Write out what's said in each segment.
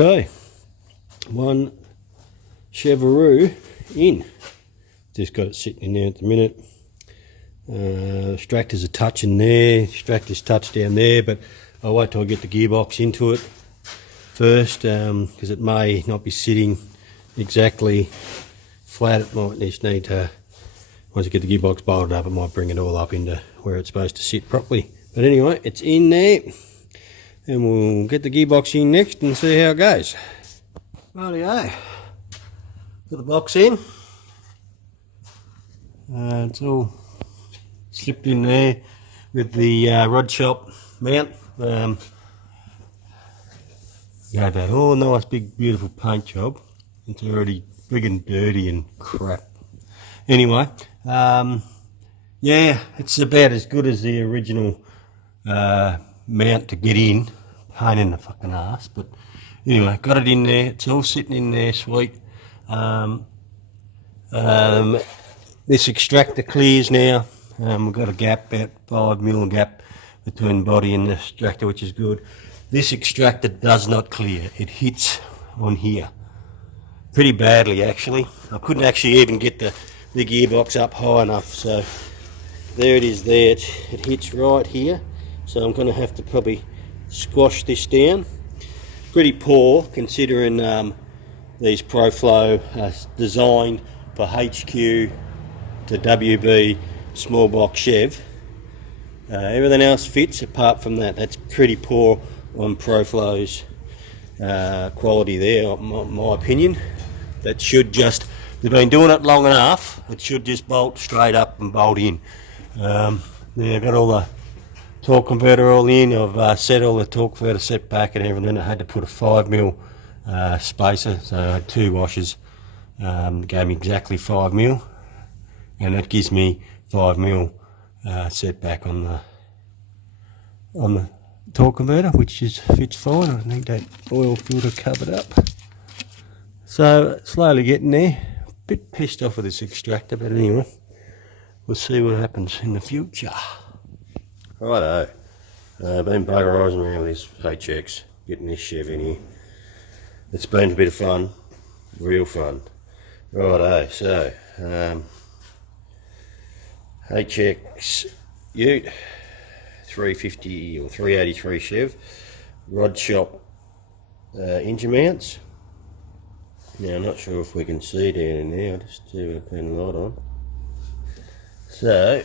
Okay, one Chevaroo in. Just got it sitting in there at the minute. Extractor's a touch in there, extractor's touch down there, but I'll wait till I get the gearbox into it first, because it may not be sitting exactly flat. It might just need to, once I get the gearbox bolted up, it might bring it all up into where it's supposed to sit properly. But anyway, it's in there, and we'll get the gearbox in next and see how it goes. Rightio, got the box in. It's all slipped in there with the rod shop mount. Gave that all nice big beautiful paint job. It's already big and dirty and crap. Anyway, yeah, it's about as good as the original mount to get in. Pain in the fucking ass, but anyway, got it in there. It's all sitting in there, sweet. This extractor clears now. We've got a gap, about 5mm gap between body and the extractor, which is good. This extractor does not clear. It hits on here pretty badly, actually. I couldn't actually even get the gearbox up high enough, so there it is there. It hits right here, so I'm going to have to probably squash this down. Pretty poor, considering these ProFlow are designed for HQ to WB small box Chev. Everything else fits apart from that. That's pretty poor on ProFlow's quality there, my opinion. That should just, they've been doing it long enough, it should just bolt straight up and bolt in. Yeah, I've got all the torque converter all in. I've set all the torque converter set back and everything. I had to put a 5mm spacer, so I had two washers. Gave me exactly 5mm, and that gives me 5mm setback on the torque converter, which fits fine. I need that oil filter covered up. So slowly getting there. A bit pissed off with this extractor, but anyway, we'll see what happens in the future. Righto, been buggerising around with this HX, getting this Chev in here. It's been a bit of fun, real fun. Righto, so HX Ute 350 or 383 Chev, rod shop engine mounts. Now I'm not sure if we can see down in there. I'll just turn the light on. So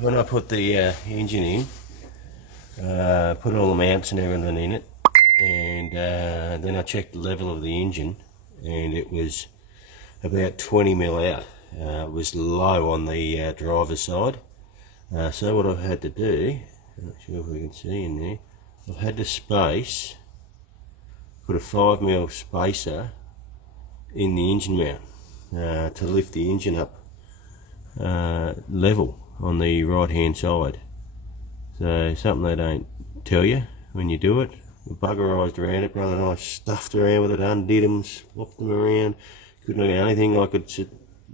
when I put the engine in, put all the mounts and everything in it, and then I checked the level of the engine, and it was about 20mm out. It was low on the driver's side. So what I've had to do, I'm not sure if we can see in there, I've had to put a 5mm spacer in the engine mount to lift the engine up level on the right hand side. So something they don't tell you when you do it. We buggerised around it, brother and I stuffed around with it, undid them, swapped them around. Couldn't do anything. I could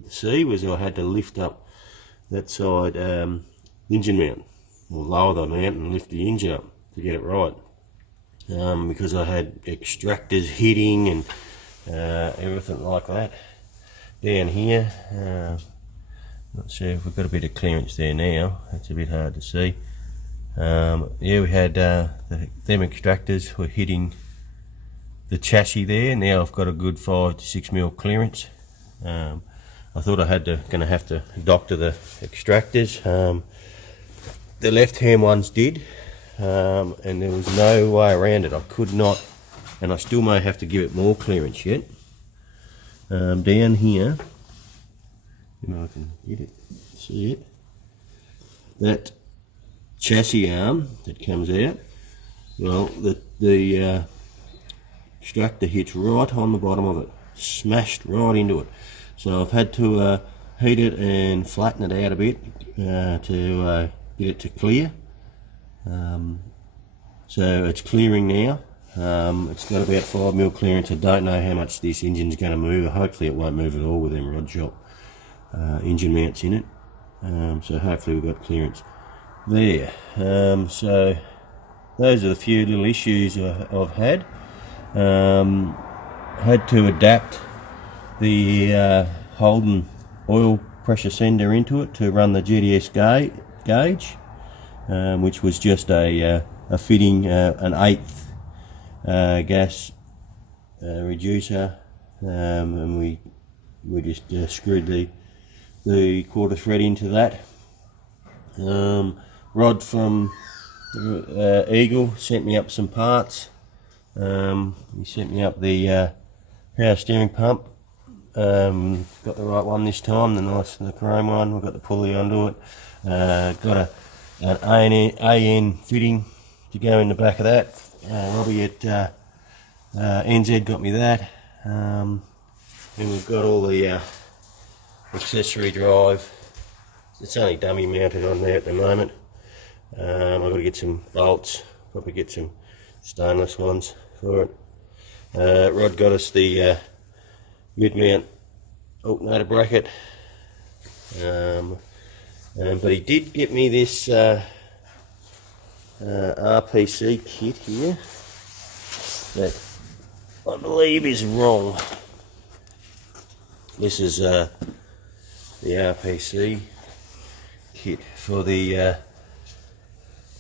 see was I had to lift up that side engine mount, or lower the mount and lift the engine up to get it right, because I had extractors hitting and everything like that down here. Not sure if we've got a bit of clearance there now. It's a bit hard to see. Yeah, we had them extractors were hitting the chassis there. Now I've got a good 5 to 6mm clearance. I thought I gonna have to doctor the extractors. The left hand ones did, and there was no way around it. I could not, and I still may have to give it more clearance yet. Down here, you know, I can get it, see it. That chassis arm that comes out, well, the extractor hits right on the bottom of it, smashed right into it. So I've had to heat it and flatten it out a bit to get it to clear. So it's clearing now. It's got about 5mm clearance. I don't know how much this engine's going to move. Hopefully it won't move at all with them rod shop engine mounts in it. So hopefully we've got clearance there. So those are the few little issues I've had. Had to adapt the Holden oil pressure sender into it to run the GDS gauge, which was just a fitting, an 1/8 gas reducer, and we just screwed the quarter thread into that. Rod from Eagle sent me up some parts. He sent me up the power steering pump. Got the right one this time, the chrome one. We've got the pulley onto it. Got an AN fitting to go in the back of that. Robbie at NZ got me that. And we've got all the accessory drive. It's only dummy mounted on there at the moment. I've got to get some bolts, probably get some stainless ones for it. Rod got us the mid-mount alternator bracket, but he did get me this RPC kit here that I believe is wrong. This is the RPC kit for the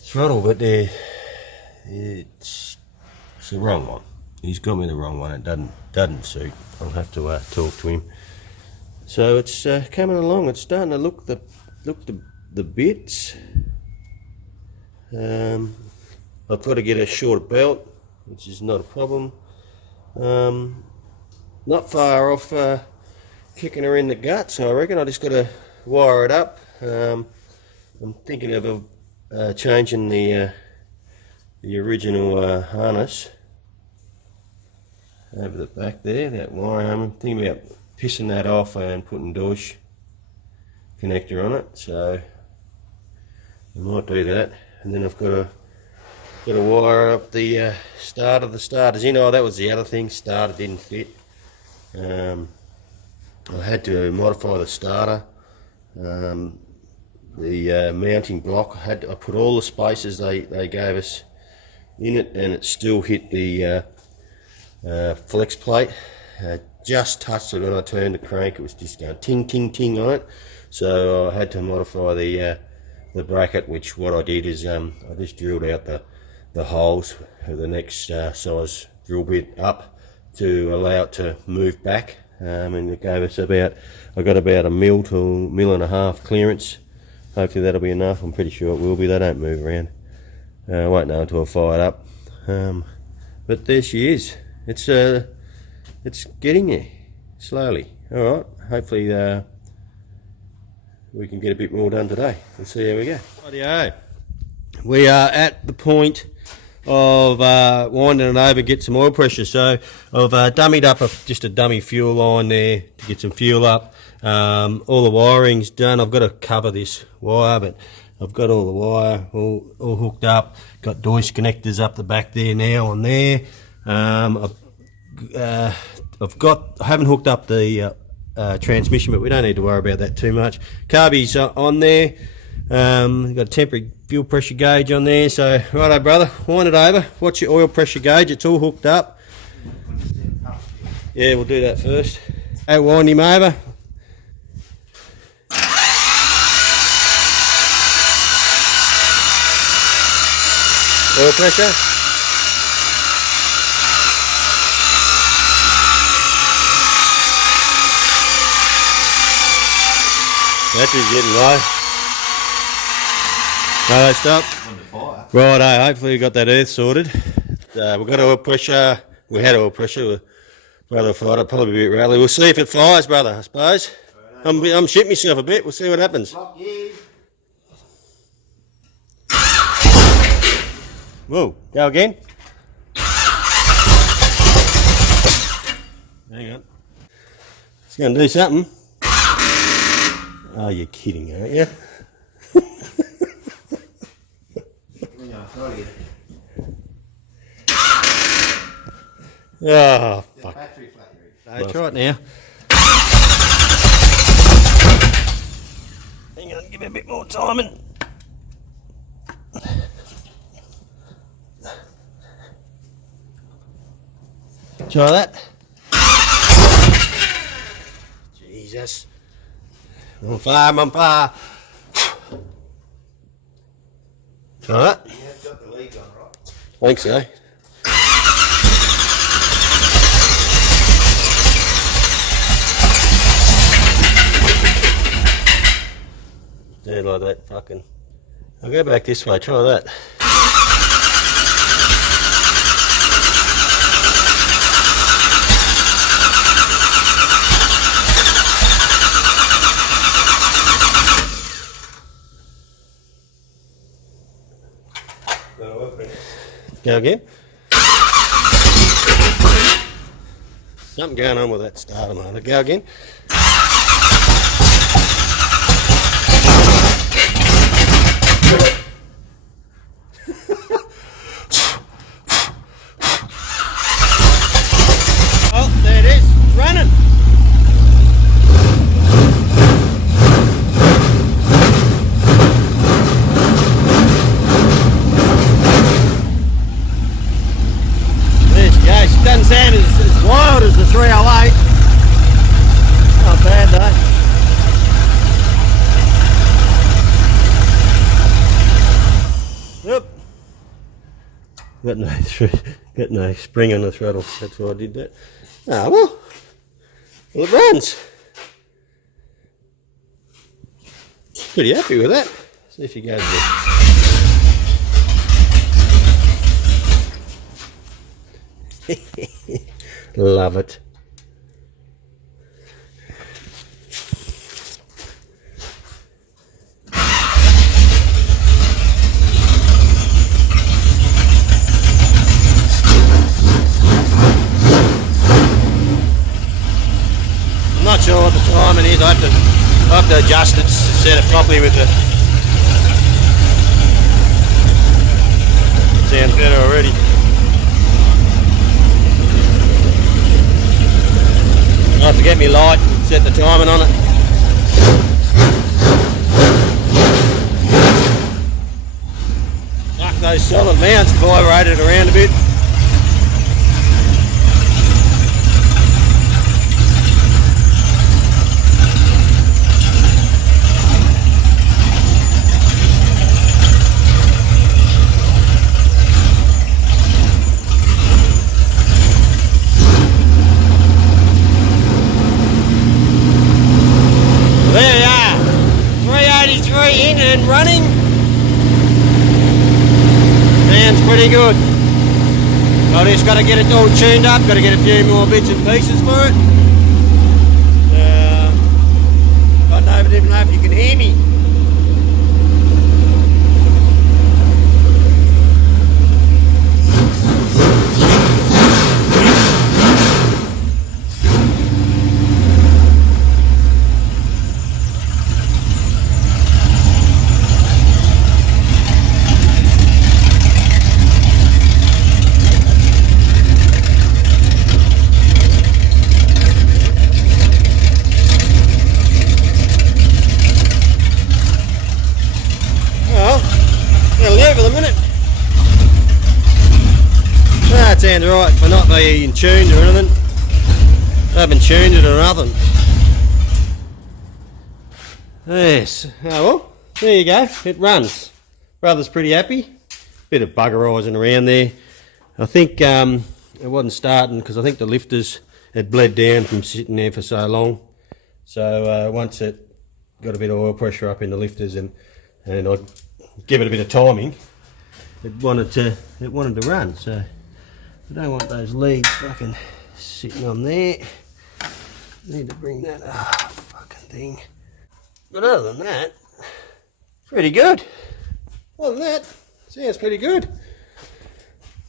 throttle, but it's the wrong one. He's got me the wrong one. It doesn't suit. I'll have to talk to him. So it's coming along. It's starting to look the bits. I've got to get a shorter belt, which is not a problem. Not far off kicking her in the gut, so I reckon I just got to wire it up. I'm thinking of changing the original harness over the back there, that wire. I'm thinking about pissing that off and putting Deutsch connector on it, so I might do that. And then I've got to wire up the starter. The starters, you know, that was the other thing. Starter didn't fit. I had to modify the starter. The mounting block, I put all the spaces they gave us in it, and it still hit the flex plate. Just touched it when I turned the crank. It was just going ting ting ting on it, so I had to modify the bracket, which what I did is I just drilled out the holes of the next size drill bit up to allow it to move back, and it gave us I got about 1 mil to 1.5 mil clearance. Hopefully that'll be enough. I'm pretty sure it will be. They don't move around. I won't know until I fire it up. But there she is. It's getting there slowly. All right. Hopefully we can get a bit more done today. Let's see how we go. Rightio. We are at the point of winding it over, get some oil pressure. So I've dummied up just a dummy fuel line there to get some fuel up. All the wiring's done. I've got to cover this wire, but I've got all the wire all hooked up. Got Deutsch connectors up the back there now on there. I haven't hooked up the transmission, but we don't need to worry about that too much. Carby's on there. Got a temporary fuel pressure gauge on there. So righto, brother, wind it over. Watch your oil pressure gauge. It's all hooked up. Yeah, we'll do that first. Okay, wind him over. Oil pressure. Battery's getting low. No, stop. Righto, hopefully we got that earth sorted. We've got oil pressure. We had oil pressure. Brother thought it'd probably be a bit rally. We'll see if it fires, brother, I suppose. I'm shitting myself a bit. We'll see what happens. Whoa, go again. Hang on. It's going to do something. Oh, you're kidding, aren't you? Oh, fuck. No, try it now. Hang on, give me a bit more time. Try that. Jesus. I'm on fire, I'm on fire. Try that. You have got the leads on, right? I think so. Yeah, like that, fucking. I'll go back this way, try that. Go again. Something going on with that starter motor. Go again. Oh, there it is. It's running. There she goes. She doesn't sound as wild as the 308. Not bad though. Yep. Got no spring on the throttle. That's why I did that. Ah, well it runs. Pretty happy with that. See if he goes there. Love it. I'm not sure what the timing is. I have to adjust it, set it properly with the. Sounds better already. I have to get me light and set the timing on it. Fuck, those solid mounts vibrated around a bit. There you are, 383 in and running. Sounds pretty good. I just got to get it all tuned up, got to get a few more bits and pieces for it. I don't even know if you can hear me. For the minute. That sounds right for not being tuned or anything. I haven't tuned it or nothing. Yes. Oh well, there you go. It runs. Brother's pretty happy. Bit of buggerising around there. I think it wasn't starting because I think the lifters had bled down from sitting there for so long. So once it got a bit of oil pressure up in the lifters and I give it a bit of timing, it wanted to run. So I don't want those leads fucking sitting on there. Need to bring that fucking thing. But other than that, pretty good. Other than that, sounds pretty good.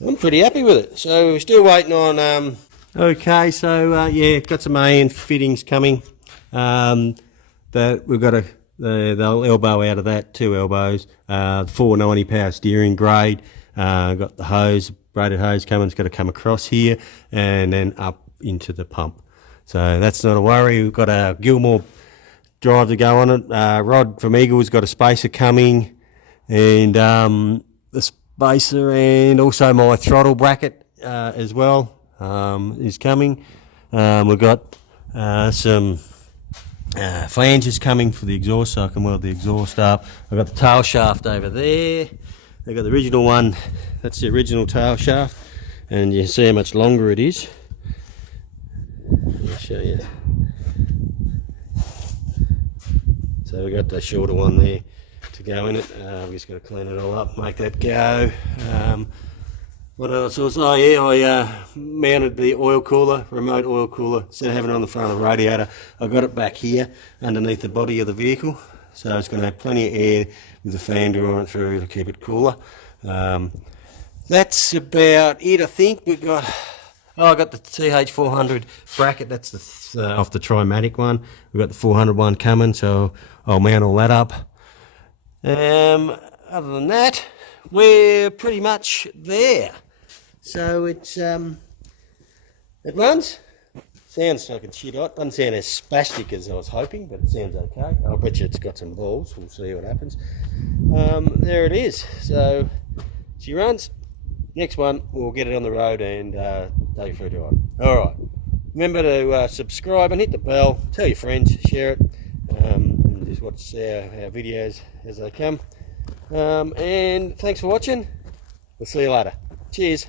I'm pretty happy with it. So we're still waiting on okay, so yeah, got some AN fittings coming. That we've got the elbow out of that, 2 elbows, 490 power steering grade. Got the hose, braided hose coming. It's got to come across here and then up into the pump. So that's not a worry. We've got a Gilmore drive to go on it. Rod from Eagle's got a spacer coming, and the spacer, and also my throttle bracket as well. is coming. We've got some flanges coming for the exhaust, so I can weld the exhaust up. I've got the tail shaft over there. I've got the original one, that's the original tail shaft, and you can see how much longer it is. I'll show you. So we've got the shorter one there to go in it. We've just got to clean it all up, make that go. What else was I mounted the oil cooler, remote oil cooler, instead of having it on the front of the radiator. I got it back here underneath the body of the vehicle, so it's going to have plenty of air with the fan drawing through to keep it cooler. That's about it, I think. We've got, I got the TH400 bracket, that's the off the Trimatic one. We've got the 400 one coming, so I'll mount all that up. Other than that, we're pretty much there. So it's it runs. Sounds fucking shit hot. Doesn't sound as spastic as I was hoping, but it sounds okay. I'll bet you it's got some balls. We'll see what happens. There it is. So she runs. Next one, we'll get it on the road and take it for a drive. All right. Remember to subscribe and hit the bell. Tell your friends, share it, and just watch our videos as they come. And thanks for watching. We'll see you later. Cheers.